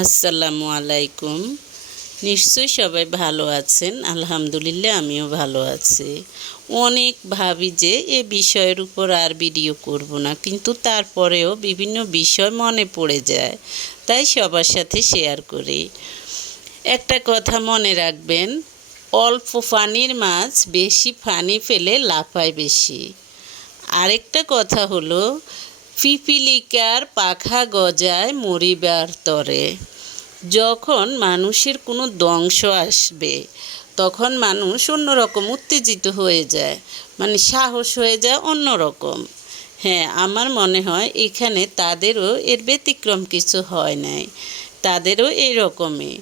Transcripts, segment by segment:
আসসালামু আলাইকুম। নিশ্চয়ই সবাই ভালো আছেন। আলহামদুলিল্লাহ, আমিও ভালো আছি। অনেক ভাবি যে এ বিষয়ের উপর আর ভিডিও করব না, কিন্তু তারপরেও বিভিন্ন বিষয় মনে পড়ে যায়, তাই সবার সাথে শেয়ার করি। একটা কথা মনে রাখবেন, অল্প পানির মাছ বেশি পানি ফেলে লাফায় বেশি। আরেকটা কথা হলো পিপিলিকার পাখা গজায় মরিবার তরে। যখন মানুষের কোনো ধ্বংস আসবে, তখন মানুষ অন্যরকম উত্তেজিত হয়ে যায় মানে সাহস হয়ে যায় অন্যরকম। হ্যাঁ আমার মনে হয় এখানে তাদেরও এর ব্যতিক্রম কিছু হয় নাই। তাদেরও এইরকমই।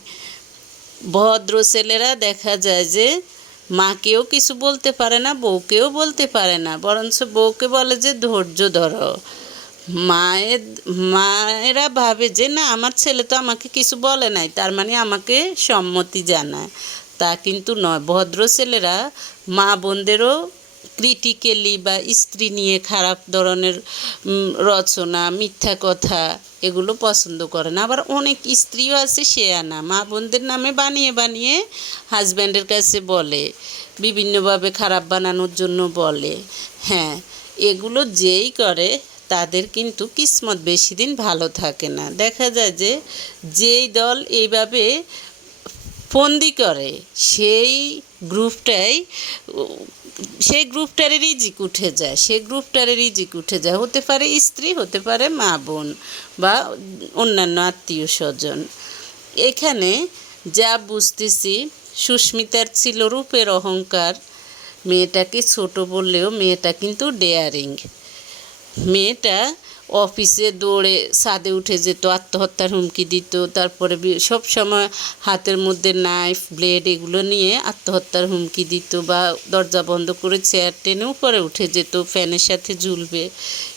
ভদ্র ছেলেরা দেখা যায় যে, মাকেও কিছু বলতে পারে না, বউকেও বলতে পারে না, বরঞ্চ বউকে বলে যে, ধৈর্য ধরো। মায়ের, মায়েরা ভাবে যে, না, আমার ছেলে তো আমাকে কিছু বলে নাই। তার মানে আমাকে সম্মতি জানায়। তা কিন্তু নয়। ভদ্র ছেলেরা মা বোনদেরও ক্রিটিক্যালি বা স্ত্রী নিয়ে খারাপ ধরনের রচনা, মিথ্যা কথা এগুলো পছন্দ করে না। আবার অনেক স্ত্রীও আছে, সে আনা মা বোনদের নামে বানিয়ে বানিয়ে হাজব্যান্ডের কাছে বলে, বিভিন্নভাবে খারাপ বানানোর জন্য বলে। হ্যাঁ এগুলো যেই করে তাদের কিন্তু কিসমত বেশি দিন ভালো থাকে না। দেখা যায় যে, যেই দল এইভাবে ফন্দি করে, সেই গ্রুপটাই, সেই গ্রুপটারে রিজিক উঠে যায়, সেই গ্রুপটারে রিজিক উঠে যায়। হতে পারে স্ত্রী, হতে পারে মা বোন বা অন্যান্য আত্মীয় স্বজন। এখানে যা বুঝতেছি, সুস্মিতার ছিল রূপের অহংকার। মেয়েটাকে ছোট বললেও মেয়েটা কিন্তু ডেয়ারিং মেয়েটা অফিসে দৌড়ে ছাদে উঠে যেত, আত্মহত্যার হুমকি দিত, তারপরে সব সময় হাতের মধ্যে নাইফ ব্লেড এগুলো নিয়ে আত্মহত্যার হুমকি দিত বা দরজা বন্ধ করে চেয়ার টেনে উপরে উঠে যেত ফ্যানের সাথে ঝুলবে।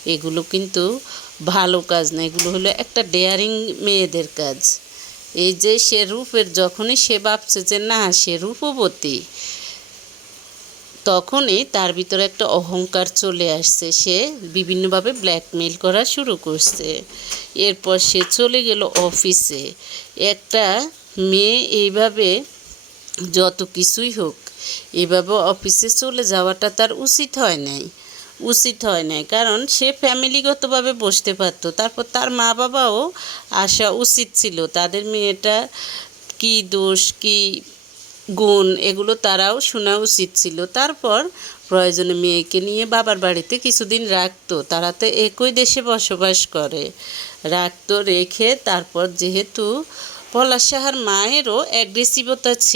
এগুলো কিন্তু ভালো কাজ না, এগুলো হলো একটা ডেয়ারিং মেয়েদের কাজ। এই যে সে রূপের, যখনই সে ভাবছে যে না, সে রূপবতী তখনই তার ভিতরে একটা অহংকার চলে আসছে। সে বিভিন্নভাবে ব্ল্যাকমেল করা শুরু করছে। এরপর সে চলে গেল অফিসে। একটা মেয়ে এইভাবে যত কিছুই হোক, এভাবে অফিসে চলে যাওয়াটা তার উচিত হয় নাই। উচিত হয় নাই, কারণ সে ফ্যামিলিগতভাবে বসতে পারতো। তারপর তার মা বাবাও আসা উচিত ছিল। তাদের মেয়েটা কি দোষ, কি গুণ, এগুলো তারাও শোনা উচিত ছিল তারপর প্রয়োজনে মেয়েকে নিয়ে বাবার বাড়িতে কিছুদিন রাখতো। তারা তো একই দেশে বসবাস করে। রাখতো, রেখে তারপর যেহেতু পলাশ সাহার মায়েরও অ্যাগ্রেসিভতা ছিল।